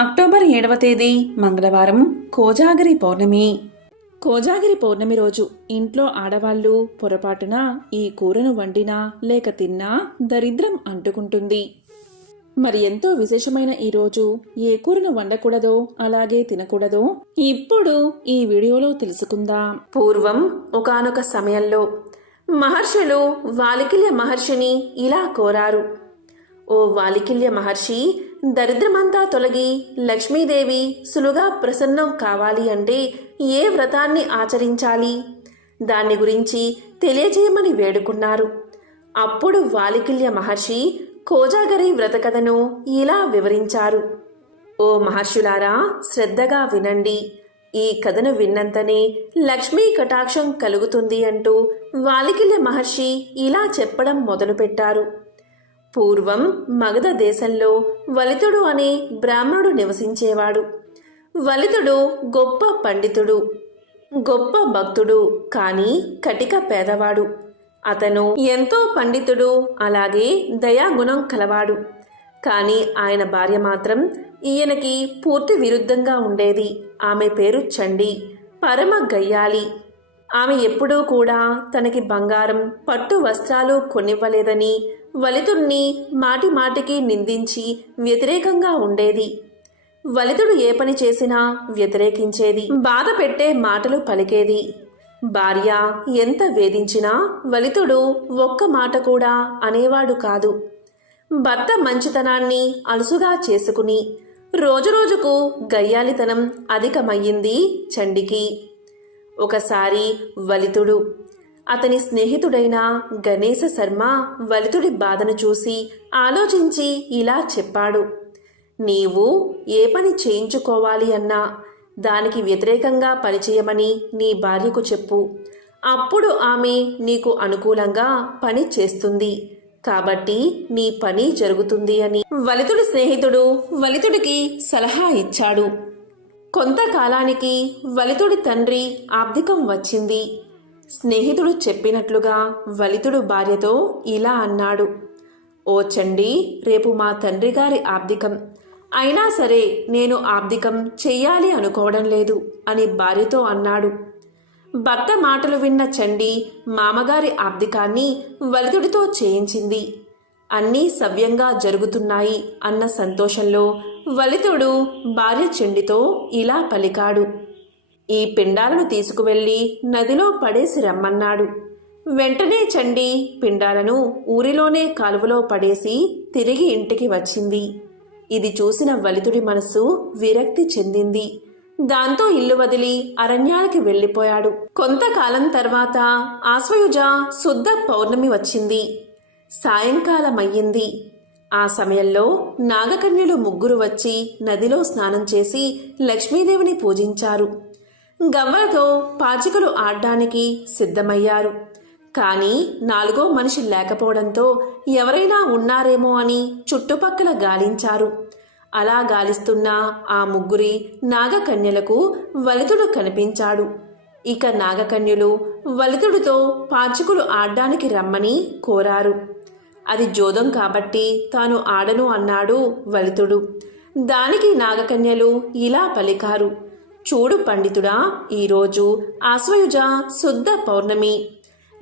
October ఏడవ తేదీ మంగళవారం కోజాగిరి పౌర్ణమి. కోజాగిరి పౌర్ణమి రోజు ఇంట్లో ఆడవాళ్ళు పొరపాటున ఈ కూరను వండినా లేక తిన్నా దరిద్రం అంటుకుంటుంది. మరి ఎంతో విశేషమైన ఈ రోజు ఏ కూరను వండకూడదో అలాగే తినకూడదో ఇప్పుడు ఈ వీడియోలో తెలుసుకుందాం. పూర్వం ఒకానొక సమయంలో మహర్షులు వాలికిల్య మహర్షిని ఇలా కోరారు. ఓ వాలికిల్య మహర్షి దరిద్రమంతా తొలగి లక్ష్మీదేవి సులుగా ప్రసన్నం కావాలి అంటే ఏ వ్రతాన్ని ఆచరించాలి? దాని గురించి తెలియజేయమని వేడుకున్నారు. అప్పుడు వాలికిల్య మహర్షి కోజాగరి వ్రత కథను ఇలా వివరించారు. ఓ మహర్షులారా శ్రద్ధగా వినండి. ఈ కథను విన్నంతనే లక్ష్మీ కటాక్షం కలుగుతుంది అంటూ వాలికిల్య మహర్షి ఇలా చెప్పడం మొదలుపెట్టారు. పూర్వం మగధ దేశంలో వలితుడు అనే బ్రాహ్మణుడు నివసించేవాడు. వలితుడు గొప్ప పండితుడు గొప్ప భక్తుడు కానీ కటిక పేదవాడు. అతను ఎంతో పండితుడు అలాగే దయాగుణం కలవాడు. కానీ ఆయన భార్య మాత్రం ఈయనకి పూర్తి విరుద్ధంగా ఉండేది. ఆమె పేరు చండి పరమ గయ్యాలి ఆమె ఎప్పుడూ కూడా తనకి బంగారం పట్టు వస్త్రాలు కొనివ్వలేదని వలితుణ్ణి మాటి మాటికి నిందించి వ్యతిరేకంగా ఉండేది. వలితుడు ఏ పని చేసినా వ్యతిరేకించేది. బాధ పెట్టే మాటలు పలికేది. భార్య ఎంత వేధించినా వలితుడు ఒక్క మాట కూడా అనేవాడు కాదు. భర్త మంచితనాన్ని అలుసుగా చేసుకుని రోజురోజుకు గయ్యాలితనం అధికమయ్యింది చండికి. ఒకసారి వలితుడు అతని స్నేహితుడైన గణేశ శర్మ వలితుడి బాధను చూసి ఆలోచించి ఇలా చెప్పాడు. నీవు ఏ పని చేయించుకోవాలి అన్నా దానికి వ్యతిరేకంగా పనిచేయమని నీ భార్యకు చెప్పు. అప్పుడు ఆమె నీకు అనుకూలంగా పని చేస్తుంది. కాబట్టి నీ పని జరుగుతుంది అని వలితుడి స్నేహితుడు వలితుడికి సలహా ఇచ్చాడు. కొంతకాలానికి వలితుడి తండ్రి ఆబ్దికం వచ్చింది. స్నేహితుడు చెప్పినట్లుగా వలితుడు భార్యతో ఇలా అన్నాడు. ఓ చండి రేపు మా తండ్రి గారి ఆబ్దికం. అయినా సరే నేను ఆబ్దికం చెయ్యాలి అనుకోవడం లేదు అని భార్యతో అన్నాడు. భర్త మాటలు విన్న చండి మామగారి ఆబ్దికాన్ని వలితుడితో చేయించింది. అన్నీ సవ్యంగా జరుగుతున్నాయి అన్న సంతోషంలో వలితుడు భార్య చెండితో ఇలా పలికాడు. ఈ పిండాలను తీసుకువెళ్ళి నదిలో పడేసి రమ్మన్నాడు. వెంటనే చండి పిండాలను ఊరిలోనే కాలువలో పడేసి తిరిగి ఇంటికి వచ్చింది. ఇది చూసిన వలితుడి మనస్సు విరక్తి చెందింది. దాంతో ఇల్లు వదిలి అరణ్యానికి వెళ్ళిపోయాడు. కొంతకాలం తర్వాత ఆశ్వయుజ శుద్ధ పౌర్ణమి వచ్చింది. సాయంకాలమయ్యింది. ఆ సమయంలో నాగకన్యలు ముగ్గురు వచ్చి నదిలో స్నానం చేసి లక్ష్మీదేవిని పూజించారు. గవ్వలతో పాచికలు ఆడడానికి సిద్ధమయ్యారు. కానీ నాలుగో మనిషి లేకపోవడంతో ఎవరైనా ఉన్నారేమో అని చుట్టుపక్కల గాలించారు. అలా గాలిస్తున్న ఆ ముగ్గురి నాగకన్యలకు వలితుడు కనిపించాడు. ఇక నాగకన్యలు వలితుడితో పాచికులు ఆడడానికి రమ్మని కోరారు. అది జోదం కాబట్టి తాను ఆడను అన్నాడు వలితుడు. దానికి నాగకన్యలు ఇలా పలికారు. చూడు పండితుడా ఈరోజు ఆశ్వయుజ శుద్ధ పౌర్ణమి.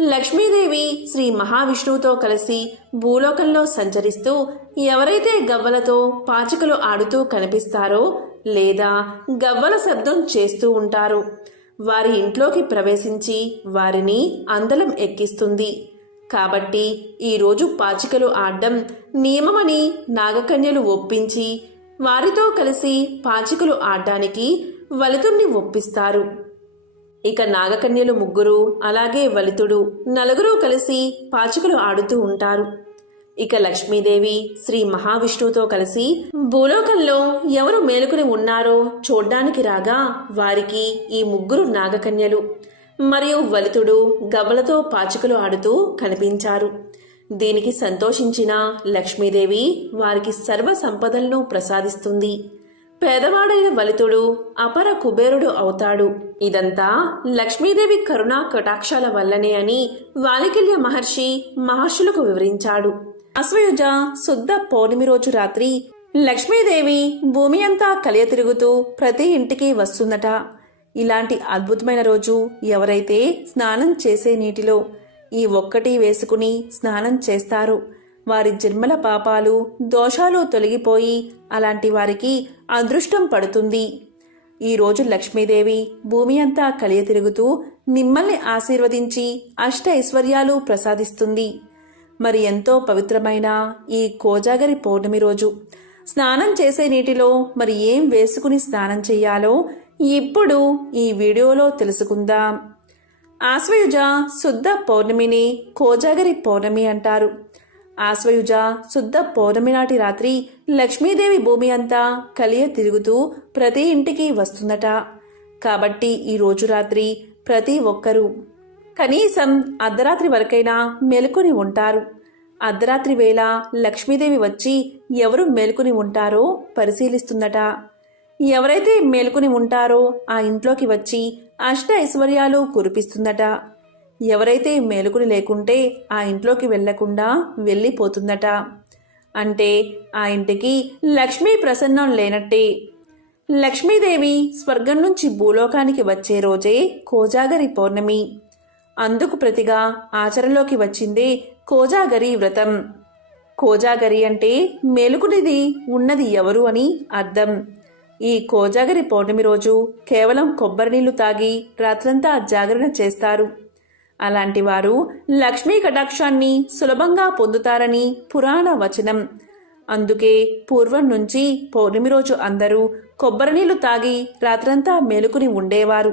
లక్ష్మీదేవి శ్రీ మహావిష్ణువుతో కలిసి భూలోకంలో సంచరిస్తూ ఎవరైతే గవ్వలతో పాచికలు ఆడుతూ కనిపిస్తారో లేదా గవ్వల శబ్దం చేస్తూ ఉంటారో వారి ఇంట్లోకి ప్రవేశించి వారిని అందలం ఎక్కిస్తుంది. కాబట్టి ఈరోజు పాచికలు ఆడడం నియమమని నాగకన్యలు ఒప్పించి వారితో కలిసి పాచికలు ఆడడానికి వలితుణ్ణి ఒప్పిస్తారు. ఇక నాగకన్యలు ముగ్గురు అలాగే వలితుడు నలుగురు కలిసి పాచికలు ఆడుతూ ఉంటారు. ఇక లక్ష్మీదేవి శ్రీ మహావిష్ణువుతో కలిసి భూలోకంలో ఎవరు మేలుకుని ఉన్నారో చూడ్డానికి రాగా వారికి ఈ ముగ్గురు నాగకన్యలు మరియు వలితుడు గవ్వలతో పాచికలు ఆడుతూ కనిపించారు. దీనికి సంతోషించిన లక్ష్మీదేవి వారికి సర్వ సంపదలను ప్రసాదిస్తుంది. పేదవాడైన వలితుడు అపర కుబేరుడు అవుతాడు. ఇదంతా లక్ష్మీదేవి కరుణా కటాక్షాల వల్లనే అని వాలికిల్య మహర్షి మహర్షులకు వివరించాడు. అశ్వయుజ శుద్ధ పౌర్ణమి రోజు రాత్రి లక్ష్మీదేవి భూమి అంతా కలియ తిరుగుతూ ప్రతి ఇంటికి వస్తుందట. ఇలాంటి అద్భుతమైన రోజు ఎవరైతే స్నానం చేసే నీటిలో ఈ ఒక్కటి వేసుకుని స్నానం చేస్తారు. వారి జన్మల పాపాలు దోషాలు తొలగిపోయి అలాంటి వారికి అదృష్టం పడుతుంది. ఈ రోజు లక్ష్మీదేవి భూమి అంతా కలియ తిరుగుతూ మిమ్మల్ని ఆశీర్వదించి అష్ట ఐశ్వర్యాలు ప్రసాదిస్తుంది. మరి ఎంతో పవిత్రమైన ఈ కోజాగరి పౌర్ణమి రోజు. స్నానం చేసే నీటిలో మరి ఏం వేసుకుని స్నానం చెయ్యాలో ఇప్పుడు ఈ వీడియోలో తెలుసుకుందాం. ఆశ్వయుజ శుద్ధ పౌర్ణమిని కోజాగరి పౌర్ణమి అంటారు. ఆశ్వయుజ శుద్ధ పౌర్ణమి నాటి రాత్రి లక్ష్మీదేవి భూమి అంతా కలియ తిరుగుతూ ప్రతి ఇంటికి వస్తుందట. కాబట్టి ఈ రోజు రాత్రి ప్రతి ఒక్కరూ కనీసం అర్ధరాత్రి వరకైనా మెలుకుని ఉంటారు. అర్ధరాత్రి వేళ లక్ష్మీదేవి వచ్చి ఎవరు మేలుకుని ఉంటారో పరిశీలిస్తుందట. ఎవరైతే మేలుకుని ఉంటారో ఆ ఇంట్లోకి వచ్చి అష్ట ఐశ్వర్యాలు కురిపిస్తుందట. ఎవరైతే మేలుకుని లేకుంటే ఆ ఇంట్లోకి వెళ్ళకుండా వెళ్ళిపోతుందట. అంటే ఆ ఇంటికి లక్ష్మీ ప్రసన్నం లేనట్టే. లక్ష్మీదేవి స్వర్గం నుంచి భూలోకానికి వచ్చే రోజే కోజాగరి పౌర్ణమి. అందుకు ప్రతిగా ఆచరణలోకి వచ్చిందే కోజాగరి వ్రతం. కోజాగరి అంటే మేలుకునిది ఉన్నది ఎవరు అని అర్థం. ఈ కోజాగరి పౌర్ణమి రోజు కేవలం కొబ్బరి నీళ్ళు తాగి రాత్రంతా జాగరణ చేస్తారు. అలాంటి వారు లక్ష్మీ కటాక్షాన్ని సులభంగా పొందుతారని పురాణ వచనం. అందుకే పూర్వం నుంచి పౌర్ణమి రోజు అందరూ కొబ్బరి నీళ్ళు తాగి రాత్రంతా మేలుకుని ఉండేవారు.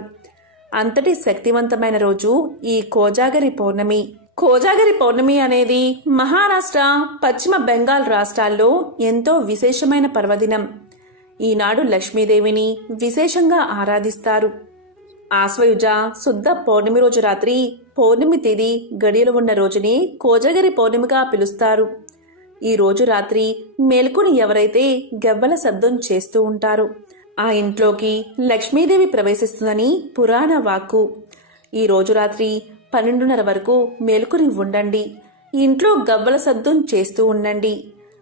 అంతటి శక్తివంతమైన రోజు ఈ కోజాగరి పౌర్ణమి. కోజాగరి పౌర్ణమి అనేది మహారాష్ట్ర పశ్చిమ బెంగాల్ రాష్ట్రాల్లో ఎంతో విశేషమైన పర్వదినం. ఈనాడు లక్ష్మీదేవిని విశేషంగా ఆరాధిస్తారు. ఆశ్వయుజ శుద్ధ పౌర్ణమి రోజు రాత్రి పౌర్ణమి తేదీ గడియలు ఉన్న రోజుని కోజగిరి పౌర్ణమిగా పిలుస్తారు. ఈ రోజు రాత్రి మేల్కొని ఎవరైతే గవ్వల శబ్దం చేస్తూ ఉంటారో ఆ ఇంట్లోకి లక్ష్మీదేవి ప్రవేశిస్తుందని పురాణ వాక్కు. ఈ రోజు రాత్రి పన్నెండున్నర వరకు మేలుకుని ఉండండి. ఇంట్లో గవ్వల శబ్దం చేస్తూ ఉండండి.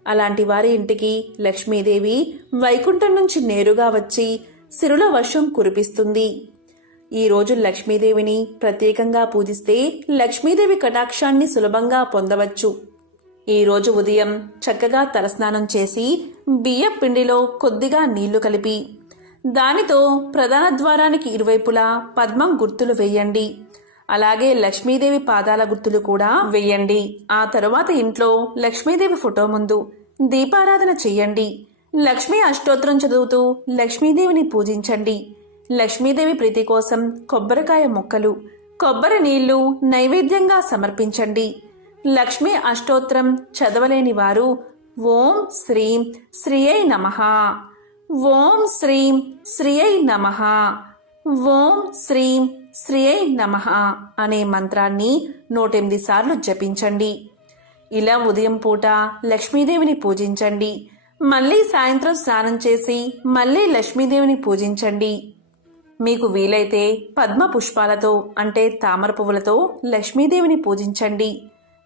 అలాంటి వారి ఇంటికి లక్ష్మీదేవి వైకుంఠం నుంచి నేరుగా వచ్చి సిరుల వర్షం కురిపిస్తుంది. ఈ రోజు లక్ష్మీదేవిని ప్రత్యేకంగా పూజిస్తే లక్ష్మీదేవి కటాక్షాన్ని సులభంగా పొందవచ్చు. ఈరోజు ఉదయం చక్కగా తలస్నానం చేసి బియ్య పిండిలో కొద్దిగా నీళ్ళు కలిపి దానితో ప్రధాన ద్వారానికి ఇరువైపులా పద్మం గుర్తులు వేయండి. అలాగే లక్ష్మీదేవి పాదాల గుర్తులు కూడా వేయండి. ఆ తరువాత ఇంట్లో లక్ష్మీదేవి ఫోటో ముందు దీపారాధన చెయ్యండి లక్ష్మీ అష్టోత్తరం చదువుతూ లక్ష్మీదేవిని పూజించండి. లక్ష్మీదేవి ప్రీతి కోసం కొబ్బరికాయ మొక్కలు కొబ్బరి నీళ్ళు నైవేద్యంగా సమర్పించండి. లక్ష్మీ అష్టోత్తరం చదవలేని వారు ఓం శ్రీం శ్రీయై నమః. ఓం శ్రీం శ్రీయై నమః. ఓం శ్రీం శ్రీయై నమః అనే మంత్రాన్ని నూటెనిమిది సార్లు జపించండి. ఇలా ఉదయం పూట లక్ష్మీదేవిని పూజించండి. మళ్ళీ సాయంత్రం స్నానం చేసి మళ్ళీ లక్ష్మీదేవిని పూజించండి. మీకు వీలైతే పద్మ పుష్పాలతో అంటే తామర పువ్వులతో లక్ష్మీదేవిని పూజించండి.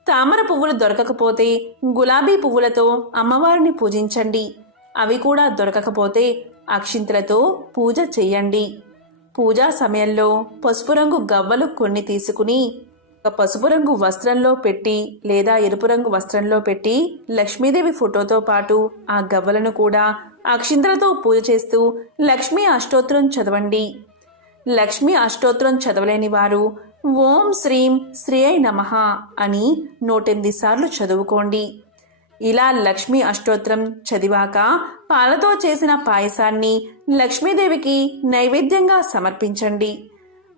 తామర పువ్వులు దొరకకపోతే గులాబీ పువ్వులతో అమ్మవారిని పూజించండి. అవి కూడా దొరకకపోతే అక్షింతలతో పూజ చెయ్యండి పూజా సమయంలో పసుపు రంగు గవ్వలు కొన్ని తీసుకుని పసుపు రంగు వస్త్రంలో పెట్టి లేదా ఎరుపు రంగు వస్త్రంలో పెట్టి లక్ష్మీదేవి ఫోటోతో పాటు ఆ గవ్వలను కూడా అక్షింతలతో పూజ చేస్తూ లక్ష్మీ అష్టోత్తరం చదవండి. లక్ష్మీ అష్టోత్తరం చదవలేని వారు ఓం శ్రీం శ్రీ నమః అని నూటెనిమిది సార్లు చదువుకోండి. ఇలా లక్ష్మీ అష్టోత్తరం చదివాక పాలతో చేసిన పాయసాన్ని లక్ష్మీదేవికి నైవేద్యంగా సమర్పించండి.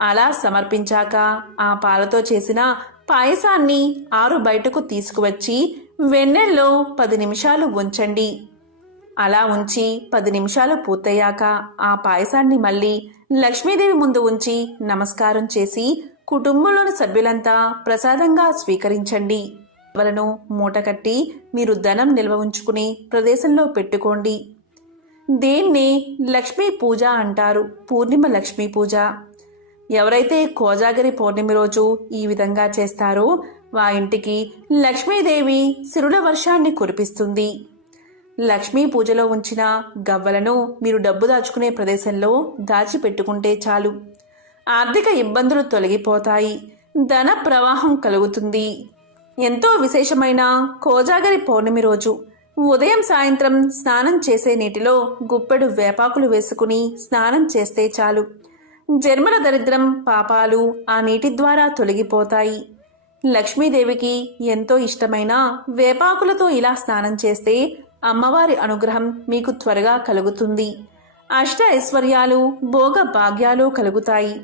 అలా సమర్పించాక ఆ పాలతో చేసిన పాయసాన్ని ఆరు బయటకు తీసుకువచ్చి వెన్నెల్లో పది నిమిషాలు ఉంచండి. అలా ఉంచి పది నిమిషాలు పూర్తయ్యాక ఆ పాయసాన్ని మళ్ళీ లక్ష్మీదేవి ముందు ఉంచి నమస్కారం చేసి కుటుంబంలోని సభ్యులంతా ప్రసాదంగా స్వీకరించండి. వలను మూటకట్టి మీరు ధనం నిల్వ ఉంచుకుని ప్రదేశంలో పెట్టుకోండి. దేన్నే లక్ష్మీ పూజ అంటారు. పూర్ణిమ లక్ష్మీ పూజ. ఎవరైతే కోజాగరి పౌర్ణమి రోజు ఈ విధంగా చేస్తారో వా ఇంటికి లక్ష్మీదేవి సిరుల వర్షాన్ని కురిపిస్తుంది. లక్ష్మీ పూజలో ఉంచిన గవ్వలను మీరు డబ్బు దాచుకునే ప్రదేశంలో దాచిపెట్టుకుంటే చాలు. ఆర్థిక ఇబ్బందులు తొలగిపోతాయి. ధన ప్రవాహం కలుగుతుంది. ఎంతో విశేషమైన కోజాగరి పౌర్ణమి రోజు ఉదయం సాయంత్రం స్నానం చేసే నీటిలో గుప్పెడు వేపాకులు వేసుకుని స్నానం చేస్తే చాలు. జన్మల దరిద్రం పాపాలు ఆ నీటి ద్వారా తొలగిపోతాయి. లక్ష్మీదేవికి ఎంతో ఇష్టమైన వేపాకులతో ఇలా స్నానం చేస్తే అమ్మవారి అనుగ్రహం మీకు త్వరగా కలుగుతుంది. అష్ట ఐశ్వర్యాలు భోగ భాగ్యాలు కలుగుతాయి.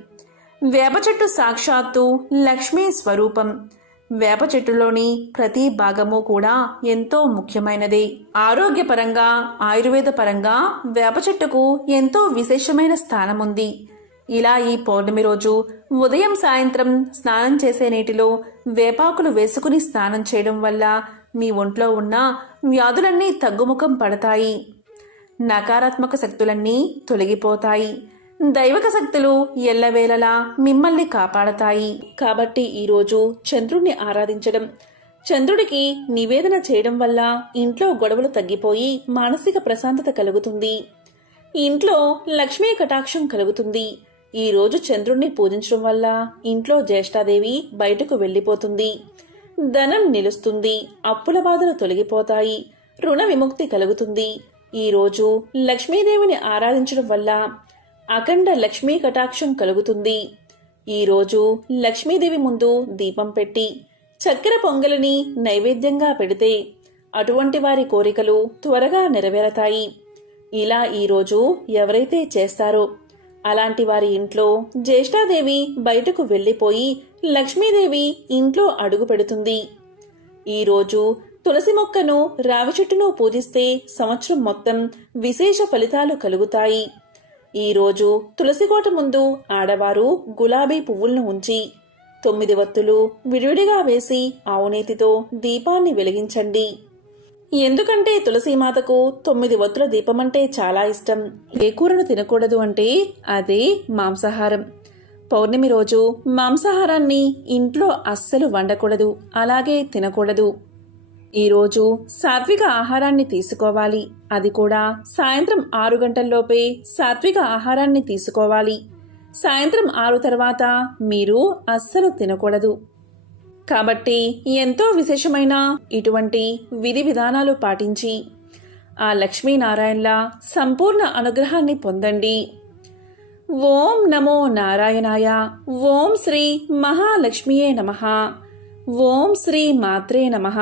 వేప చెట్టు సాక్షాత్తు లక్ష్మీ స్వరూపం. వేప చెట్టులోని ప్రతి భాగము కూడా ఎంతో ముఖ్యమైనదే. ఆరోగ్యపరంగా ఆయుర్వేద పరంగా వేప చెట్టుకు ఎంతో విశేషమైన స్థానం ఉంది ఇలా ఈ పౌర్ణమి రోజు ఉదయం సాయంత్రం స్నానం చేసే నీటిలో వేపాకులు వేసుకుని స్నానం చేయడం వల్ల మీ ఒంట్లో ఉన్న వ్యాధులన్నీ తగ్గుముఖం పడతాయి. నకారాత్మక శక్తులన్నీ తొలగిపోతాయి. దైవక శక్తులు ఎల్లవేళలా మిమ్మల్ని కాపాడతాయి. కాబట్టి ఈరోజు చంద్రుణ్ణి ఆరాధించడం చంద్రుడికి నివేదన చేయడం వల్ల ఇంట్లో గొడవలు తగ్గిపోయి మానసిక ప్రశాంతత కలుగుతుంది. ఇంట్లో లక్ష్మీ కటాక్షం కలుగుతుంది. ఈ రోజు చంద్రుణ్ణి పూజించడం వల్ల ఇంట్లో జ్యేష్ఠాదేవి బయటకు వెళ్ళిపోతుంది. ధనం నిలుస్తుంది. అప్పుల బాధలు తొలగిపోతాయి. రుణ విముక్తి కలుగుతుంది. ఈ రోజు లక్ష్మీదేవిని ఆరాధించడం వల్ల అఖండ లక్ష్మీ కటాక్షం కలుగుతుంది. ఈరోజు లక్ష్మీదేవి ముందు దీపం పెట్టి చక్కెర పొంగలిని నైవేద్యంగా పెడితే అటువంటి వారి కోరికలు త్వరగా నెరవేరతాయి. ఇలా ఈరోజు ఎవరైతే చేస్తారో అలాంటి వారి ఇంట్లో జ్యేష్ఠాదేవి బయటకు వెళ్ళిపోయి లక్ష్మీదేవి ఇంట్లో అడుగు పెడుతుంది. ఈరోజు తులసి మొక్కను రావి చెట్టును పూజిస్తే సంవత్సరం మొత్తం విశేష ఫలితాలు కలుగుతాయి. ఈరోజు తులసికోట ముందు ఆడవారు గులాబీ పువ్వులను ఉంచి తొమ్మిది వత్తులు విడివిడిగా వేసి ఆవునేతితో దీపాన్ని వెలిగించండి. ఎందుకంటే తులసీమాతకు తొమ్మిది వత్తుల దీపమంటే చాలా ఇష్టం. ఏ కూరను తినకూడదు అంటే అదే మాంసాహారం. పౌర్ణమి రోజు మాంసాహారాన్ని ఇంట్లో అస్సలు వండకూడదు అలాగే తినకూడదు. ఈరోజు సాత్విక ఆహారాన్ని తీసుకోవాలి. అది కూడా సాయంత్రం ఆరు గంటల్లోపే సాత్విక ఆహారాన్ని తీసుకోవాలి. సాయంత్రం ఆరు తర్వాత మీరు అస్సలు తినకూడదు. కాబట్టి ఎంతో విశేషమైన ఇటువంటి విధి విధానాలు పాటించి ఆ లక్ష్మీనారాయణల సంపూర్ణ అనుగ్రహాన్ని పొందండి. ఓం నమో నారాయణాయ. ఓం శ్రీ మహాలక్ష్మియే నమ. ఓం శ్రీ మాత్రే నమః.